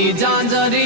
Johnny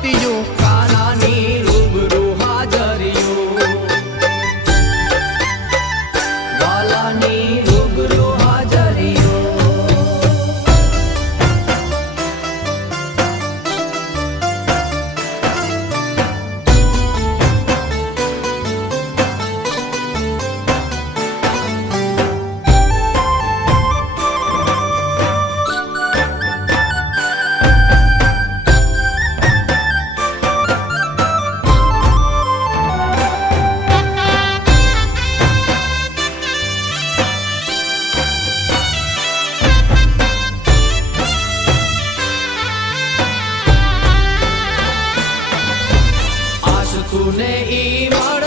pillo kune imaan